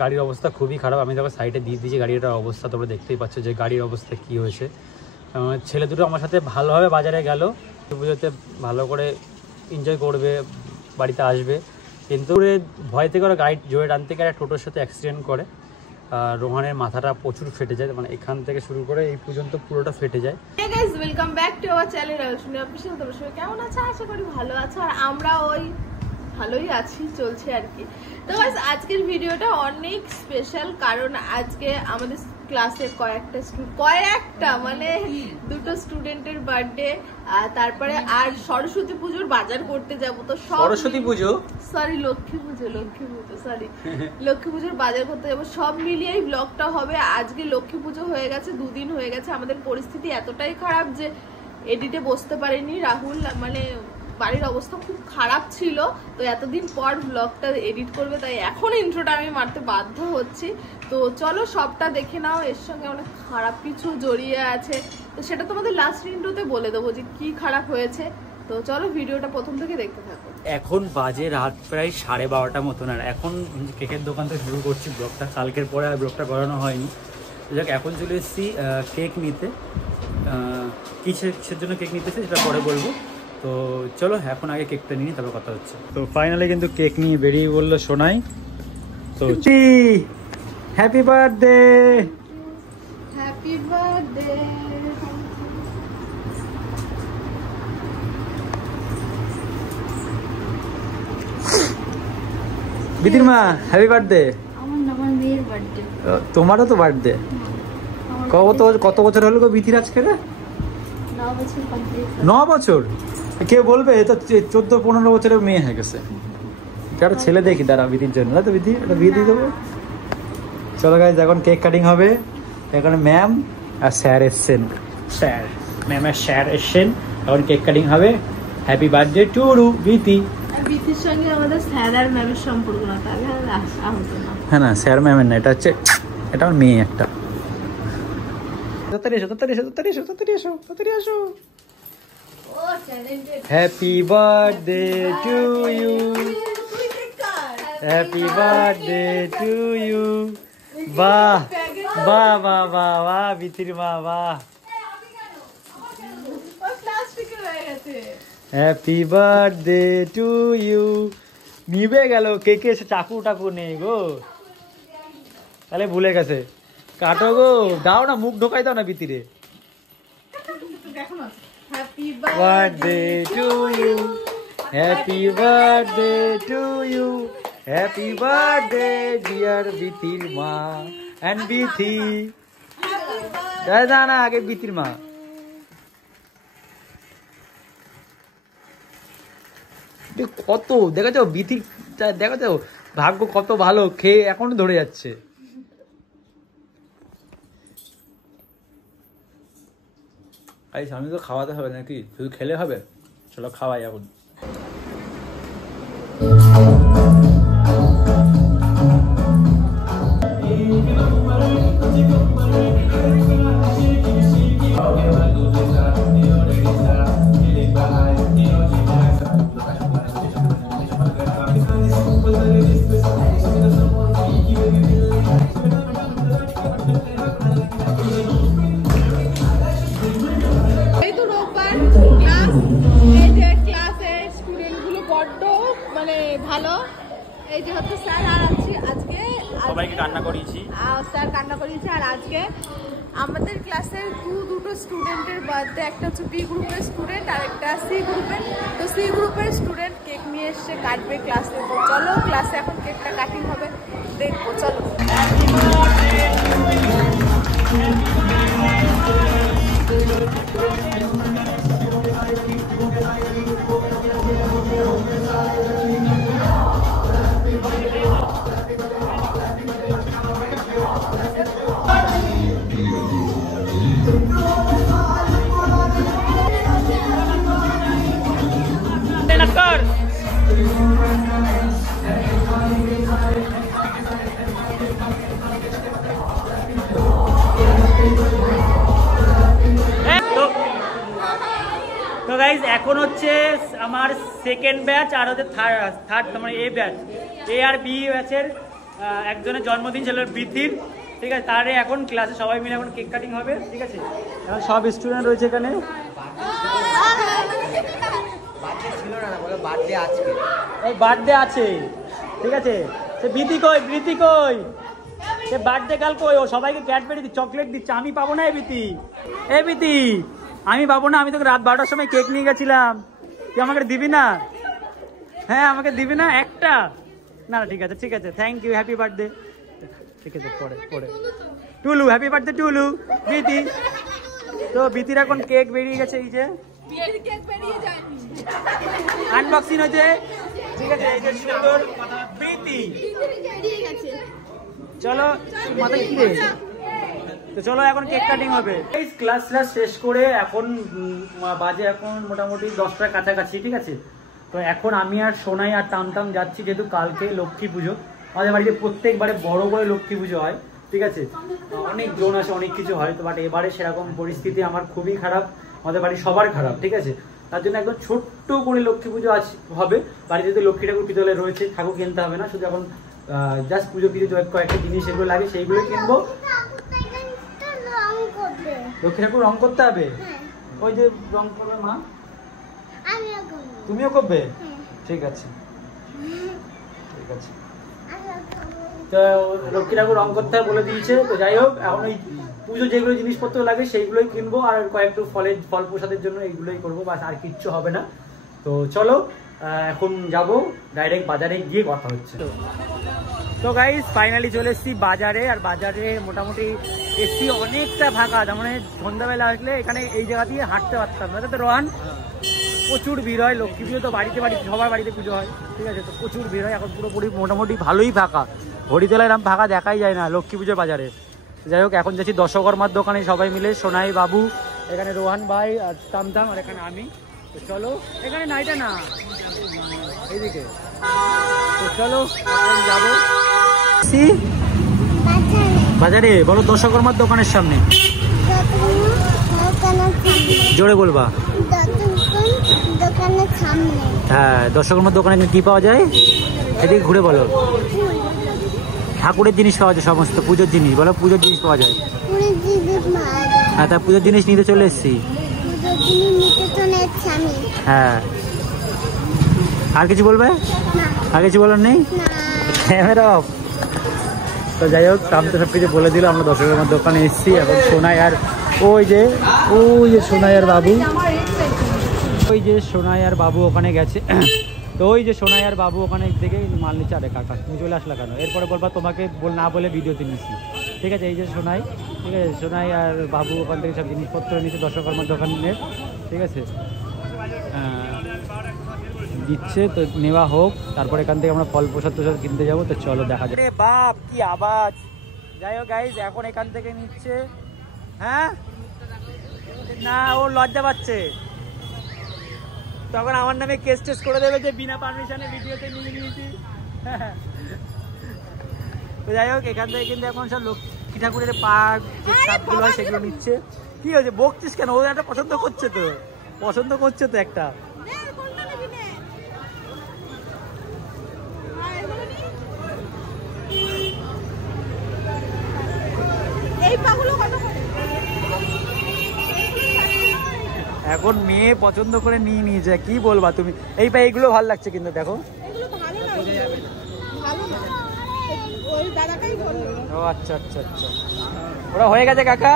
গাড়ির অবস্থা খুবই খারাপ। আমি তখন সাইডে দিয়ে দিয়েছি গাড়িটার অবস্থা, তোমরা দেখতেই পাচ্ছ যে গাড়ির অবস্থা কী হয়েছে। ছেলে দুটো আমার সাথে ভালোভাবে বাজারে গেল, পুজোতে ভালো করে এনজয় করবে, বাড়িতে আসবে, কিন্তু ভয় থেকে ওরা গাড়ি জোরে টানতে গেলে টোটোর সাথে অ্যাক্সিডেন্ট করে। রোহানের মাথাটা প্রচুর ফেটে যায়, মানে এখান থেকে শুরু করে এই পর্যন্ত পুরোটা ফেটে যায়। Hey guys, welcome back to our channel Roshni official. তোমরা সবাই কেমন আছো? আশা করি ভালো আছো, আর আমরা ওই ভালোই আছি, চলছে আর কি। তো গাইস আজকের ভিডিওটা অনেক স্পেশাল, কারণ আজকে আমাদের ক্লাসে কয়েকটা মানে দুটো স্টুডেন্টের বার্থডে, তারপরে আর সরস্বতী পুজোর বাজার করতে যাব। তো সরস্বতী পুজো সরি লক্ষ্মী পুজো সরি লক্ষ্মী পুজোর বাজার করতে যাবো, সব মিলিয়ে এই ব্লগটা হবে। আজকে লক্ষ্মী পুজো হয়ে গেছে, 2 দিন হয়ে গেছে। আমাদের পরিস্থিতি এতটাই খারাপ যে এডিটে বসতে পারিনি। রাহুল মানে বাড়ির অবস্থা খুব খারাপ ছিল, তো এতদিন পর ব্লগটা এডিট করবে, তাই এখন ইন্ট্রোটা আমি মারতে বাধ্য হচ্ছি। তো চলো সবটা দেখে নাও, এর সঙ্গে অনেক খারাপ কিছু জড়িয়ে আছে, তো সেটা তোমাদের লাস্ট ইন্ট্রোতে বলে দেবো যে কি খারাপ হয়েছে। তো চলো ভিডিওটা প্রথম থেকে দেখতে থাকো। এখন বাজে রাত প্রায় 12:30 মতন, আর এখন কেকের দোকান থেকে শুরু করছি ব্লগটা। কালকের পরে আর ব্লগটা করানো হয়নি। যাক, এখন চলে এসেছি কেক নিতে। কিসের জন্য কেক নিতেছে সেটা পরে বলবো। তো চলো এখন আগে কেকটা নিয়ে তারপর কথা হচ্ছে। তো ফাইনালি কিন্তু কেক নিয়ে বেরিয়ে বললো সোনাই। তো হ্যাপি বার্থডে, হ্যাপি বার্থডে। বিতির মা হ্যাপি বার্থডে। আমার মেয়ের বার্থডে। তোমারও তো বার্থডে। কত বছর হলো গো বিতির আজকে? 9 বছর কমপ্লিট। 9 বছর? কে বলবে, এ তো 14-15 বছরের মেয়ে হয়ে গেছে। একটা ছেলে দেখি দাঁড়া বিধির জন্য, না তো বিধি একটা বিয়ে দিয়ে দেবো। চলো গাইজ, এখন কেক কাটিং হবে। এখানে ম্যাম আর স্যার এসছেন, ম্যাম আর স্যার এসছেন, এখন কেক কাটিং হবে। Happy birthday to Biti. বিতির সঙ্গে আমাদের স্যার আর ম্যামের সম্পর্ক না, তাহলে আর আসা হতো না। হ্যাঁ না, স্যার ম্যামের না, এটা হচ্ছে এটা আমার মেয়ে একটা। তাড়াতাড়ি এসো। Happy birthday to you, happy birthday to you. বাহ বাহ বাহ বাহ বাহ বিতির মা, বাহ। Happy birthday to you. নিবে গেল কেকে, এসে চাকু নেই গো, তাহলে ভুলে গেছে। কাটো গো, দাও না, মুখ ঢোকাই দাও না বিতিরে। Happy birthday to you, happy birthday to you, happy birthday dear বিতির মা এন্ড বিথি। না আগে বিতির মা। কত দেখেছো বিথির, দেখেছো ভাগ্য কত ভালো, খেয়ে এখনো ধরে যাচ্ছে। আমি তো খাওয়াতে হবে নাকি, শুধু খেলে হবে? চলো খাওয়াই এখন। ভালো, এই যে হচ্ছে স্যার, আর আজকে সবাইকে কান্না করিয়েছি, স্যার কান্না করিয়েছে। আর আজকে আমাদের ক্লাসের দুটো স্টুডেন্টের বার্থডে, একটা হচ্ছে বি গ্রুপের স্টুডেন্ট আর একটা সি গ্রুপের। তো সি গ্রুপের স্টুডেন্ট কেক নিয়ে এসে কাটবে ক্লাসে। তো চলো ক্লাসে এখন কেকটা কাটিং হবে, দেখবো। চলো। তো গাইজ এখন হচ্ছে আমার সেকেন্ড ব্যাচ, আর হচ্ছে থার্ড মানে এ ব্যাচ, এ আর বি ব্যাচের একজনের জন্মদিন ছিল বৃদ্ধির, ঠিক আছে, তারে এখন ক্লাসে সবাই মিলে এখন কেক কাটিং হবে, ঠিক আছে। এখন সব স্টুডেন্ট রয়েছে এখানে। এই বার্থডে আছে, ঠিক আছে। সে বৃদ্ধি কই, বৃদ্ধি কই, সে বার্থডে কাল কই, ও সবাইকে ক্যাডবেরি চকলেট দিচ্ছে, আমি পাবো না। এই বৃদ্ধি, এই বৃদ্ধি, আমি পাবো না। আমি তোকে রাত 12টার সময় কেক নিয়ে গেছিলাম, তুই আমাকে দিবি না? হ্যাঁ আমাকে দিবি না একটা? না ঠিক আছে, ঠিক আছে, থ্যাংক ইউ, হ্যাপি বার্থডে। ঠিক আছে, পরে পরে টুলু, হ্যাপি বার্থডে টুলু। বৃদ্ধি, তো বৃদ্ধির এখন কেক বেরিয়ে গেছে, এই যে আনবক্সিং হয়েছে, ঠিক আছে। এই যে সুন্দর বৃদ্ধি, চলো মাথায় কি রে, তো চলো এখন কেক কাটিং হবে। ক্লাস শেষ করে এখন বাজে এখন মোটামুটি 10টার কাছাকাছি, ঠিক আছে। তো এখন আমি আর সোনাই আর টামটাম যাচ্ছি, যেহেতু কালকে লক্ষ্মী পুজো। আমাদের বাড়িতে প্রত্যেকবারে বড় করে লক্ষ্মী পুজো হয়, ঠিক আছে, অনেক জন আসে, অনেক কিছু হয়। তো বাট এবারে সেরকম পরিস্থিতি আমার খুবই খারাপ, আমাদের বাড়ির সবার খারাপ, ঠিক আছে। তার জন্য একদম ছোট্ট করে লক্ষ্মী পুজো হবে। বাড়িতে যদি লক্ষ্মী ঠাকুর পিতলে রয়েছে, ঠাকুর কিনতে হবে না, শুধু এখন জাস্ট পুজো কয়েকটা জিনিস এগুলো লাগে, সেইগুলো কিনবো। লক্ষ্মী ঠাকুর রং করতে হবে, ওই যে রং করবে মা, তুমিও করবে? ঠিক আছে, ঠিক আছে। তো লক্ষ্মী ঠাকুর রং করতে হবে বলে দিয়েছে। তো যাই হোক, এখন ওই পুজো যেগুলো জিনিসপত্র লাগে সেইগুলোই কিনবো, আর কয়েকটু ফল প্রসাদের জন্য এইগুলোই করবো, বাস আর কিচ্ছু হবে না। তো চলো এখন যাব ডাইরেক্ট বাজারে গিয়ে কথা হচ্ছে। তো গাইস ফাইনালি চলে এসেছি বাজারে, আর বাজারে মোটামুটি এসছি অনেকটা ফাঁকা, তার মানে সন্ধ্যাবেলা আসলে এখানে এই জায়গা দিয়ে হাঁটতে পারতাম না। তো রোহান, প্রচুর ভিড় হয় লক্ষ্মী পুজো, তো বাড়িতে সবার বাড়িতে পুজো হয়, ঠিক আছে। তো প্রচুর ভিড় হয়, এখন পুরোপুরি মোটামুটি ভালোই ফাঁকা। হরিতলায় এরকম ফাঁকা দেখাই যায় না লক্ষ্মী পুজোর বাজারে। যাই হোক, এখন যাচ্ছি দশকর্মার দোকানে, সবাই মিলে, সোনাই বাবু, এখানে রোহান ভাই আর টামটাম, আর এখানে আমি। তো চলো, এখানে নাইটা না এইদিকে, তো চলো এখন যাবো বাজারে। বলো, দশকর্মার দোকানের সামনে, জোরে বলবা। হ্যাঁ, দশকর্মার দোকানে কি পাওয়া যায় এদিকে ঘুরে বলো। ঠাকুরের জিনিস পাওয়া যায়, সমস্ত পুজোর জিনিস, বলো পুজোর জিনিস পাওয়া যায়। হ্যাঁ, তা পুজোর জিনিস নিতে চলে এসছি। হ্যাঁ, আর কিছু বলবে? আর কিছু বলার নেই? Camera off. তো যাই হোক, আমি তো সব কিছু বলে দিল। আমরা দশকর্মার দোকানে এসেছি। এখন সোনাই আর ওই যে সোনাই আর বাবু, ওই যে সোনাই আর বাবু ওখানে গেছে। তো ওই যে সোনাই আর বাবু ওখানে থেকে মাল নিচ্ছে। আরে কাকা, তুমি চলে আসলা কেন? এরপরে বলবা তোমাকে না বলে ভিডিওতে নিচ্ছি, ঠিক আছে। এই যে সোনাই, ঠিক আছে, সোনাই আর বাবু ওখান থেকে সব জিনিসপত্র নিচ্ছে দশকর্মার দোকানের, ঠিক আছে, দিচ্ছে। তো নেওয়া হোক, তারপর এখান থেকে আমরা ফল প্রসাদ কিনতে যাবো। তো চলো দেখা যাবে। বাপ কি আওয়াজ! যাই হোক গাইজ, এখন এখান থেকে নিচ্ছে। হ্যাঁ না, ও লজ্জা পাচ্ছে, তখন আমার নামে কেস টেস করে দেবে যে বিনা পারমিশনে ভিডিওতে নিয়ে নিয়েছি। তো যাই হোক, এখান থেকে কিন্তু এখন সব লক্ষ্মী ঠাকুরের পার্ক গুলো হয় সেগুলো নিচ্ছে। কি হয়েছে, বকছিস কেন? ও একটা পছন্দ করছে তো, পছন্দ করছে তো একটা। এখন মেয়ে পছন্দ করে নিয়ে নিয়েছে, কি বলবা তুমি? এই পায়ে এগুলো ভালো লাগছে কিন্তু, দেখো। ও আচ্ছা আচ্ছা আচ্ছা, ওরা হয়ে গেছে কাকা।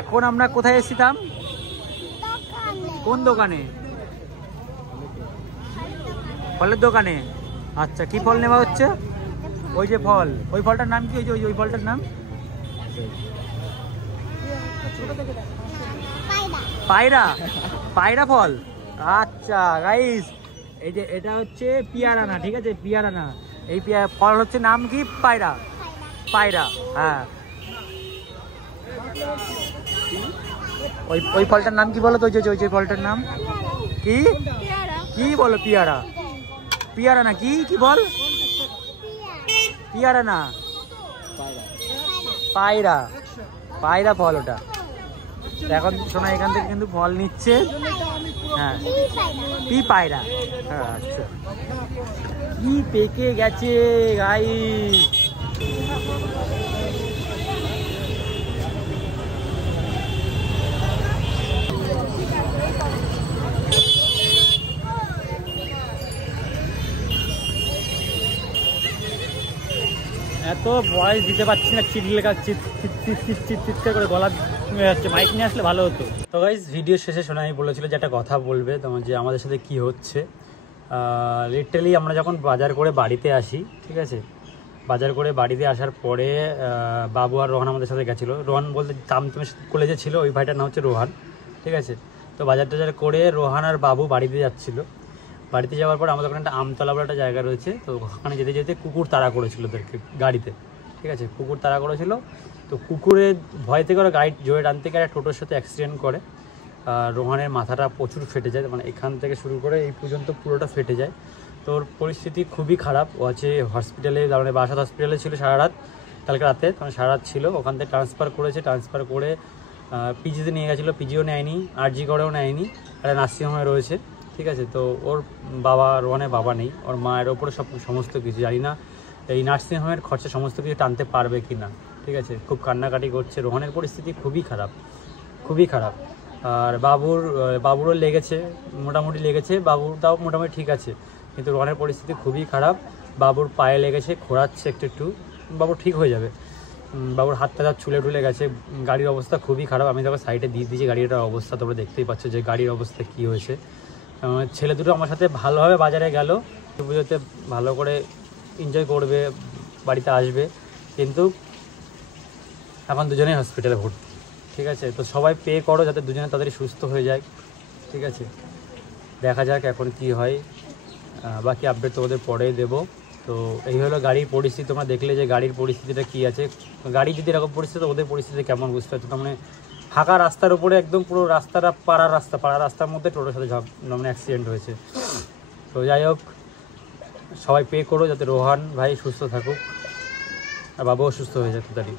এখন আমরা কোথায় এসেছিলাম? কোন দোকানে? ফলের দোকানে। আচ্ছা, কি ফল নেওয়া হচ্ছে? ওই যে ফল, ওই ফলটার নাম কি? ওই ফলটার নাম পায়রা, পায়রা ফল। আচ্ছা গাইস, এই যে এটা হচ্ছে পিয়ারানা, ঠিক আছে, পিয়ারানা। এই ফল হচ্ছে নাম কি? পায়রা, পায়রা। হ্যাঁ, ওই ফলটার নাম কি বলো তো? ওই ফলটার নাম কি? কি বলো? পিয়ারা, পিয়ারা না কি? কি বল? পিয়ারা না, পায়রা, পায়রা ফল ওটা। এখন শোনা এখান থেকে কিন্তু ফল নিচ্ছে। হ্যাঁ পি পায়রা, আচ্ছা কি পেকে গেছে গাইস। এত ভয়েস দিতে পারছি না, চিৎকার করে গলা যাচ্ছে, মাইক নিয়ে আসলে ভালো হতো। তো গাইস ভিডিও শেষে শোনাই বলেছিল যে একটা কথা বলবে তোমার, যে আমাদের সাথে কি হচ্ছে। লিটারালি আমরা যখন বাজার করে বাড়িতে আসি, ঠিক আছে, বাজার করে বাড়িতে আসার পরে বাবু আর রোহান আমাদের সাথে গেছিলো। রোহান বলতে তুমি কলেজে ছিল, ওই ভাইটার নাম হচ্ছে রোহান, ঠিক আছে। তো বাজার টাজার করে রোহান আর বাবু বাড়িতে যাচ্ছিলো। বাড়িতে যাওয়ার পর আমাদের ওখানে একটা আমতলা বলে একটা জায়গা রয়েছে, তো ওখানে যেতে যেতে কুকুর তাড়া করেছিল ওদেরকে গাড়িতে, ঠিক আছে, কুকুর তাড়া করেছিল। তো কুকুরের ভয় থেকে ওরা গাড়ি জোরে টানতে গেলে টোটোর সাথে অ্যাক্সিডেন্ট করে। রোহানের মাথাটা প্রচুর ফেটে যায়, মানে এখান থেকে শুরু করে এই পর্যন্ত পুরোটা ফেটে যায়। তো ওর পরিস্থিতি খুবই খারাপ। ও আছে হসপিটালে, মানে বাসাদ হসপিটালে ছিল সারা রাত, কালকে রাতে, তখন সারা রাত ছিল। ওখান থেকে ট্রান্সফার করেছে, ট্রান্সফার করে পিজিতে নিয়ে গেছিলো, পিজিও নেয়নি, আরজি করেও নেয়নি, একটা নার্সিংহোমে রয়েছে, ঠিক আছে। তো ওর বাবা, রোহানের বাবা নেই, ওর মায়ের ওপরে সমস্ত কিছু, জানি না এই নার্সিংহোমের খরচা সমস্ত কিছু টানতে পারবে কি না, ঠিক আছে। খুব কান্নাকাটি করছে, রোহানের পরিস্থিতি খুবই খারাপ, খুবই খারাপ। আর বাবুরও লেগেছে, মোটামুটি লেগেছে, বাবুরটাও মোটামুটি ঠিক আছে, কিন্তু রোহানের পরিস্থিতি খুবই খারাপ। বাবুর পায়ে লেগেছে, খোঁড়াচ্ছে একটু, বাবুর ঠিক হয়ে যাবে। বাবুর হাতটা চুলে টুলে গেছে, গাড়ির অবস্থা খুবই খারাপ। আমি তোকে সাইডে দিয়ে দিয়েছি গাড়িটার অবস্থা, তোমরা দেখতেই পাচ্ছ যে গাড়ির অবস্থা কী হয়েছে। ছেলে দুটো আমার সাথে ভালোভাবে বাজারে গেল, পুজোতে ভালো করে এনজয় করবে, বাড়িতে আসবে, কিন্তু এখন দুজনেই হসপিটালে ভর্তি, ঠিক আছে। তো সবাই পে করো যাতে দুজনে তাড়াতাড়ি সুস্থ হয়ে যায়, ঠিক আছে। দেখা যাক এখন কি হয়, বাকি আপডেট তোমাদের পরেই দেবো। তো এই হলো গাড়ির পরিস্থিতি, তোমরা দেখলে যে গাড়ির পরিস্থিতিটা কী আছে। গাড়ি যদি এরকম পরিস্থিতি, ওদের পরিস্থিতি কেমন বুঝতে পারছো। তার মানে ফাঁকা রাস্তার উপরে একদম পুরো রাস্তাটা পাড়ার রাস্তার মধ্যে টোটোর সাথে মানে অ্যাক্সিডেন্ট হয়েছে। তো যাই হোক, সবাই পে করো যাতে রোহান ভাই সুস্থ থাকুক আর বাবাও সুস্থ হয়ে যায় তাড়াতাড়ি।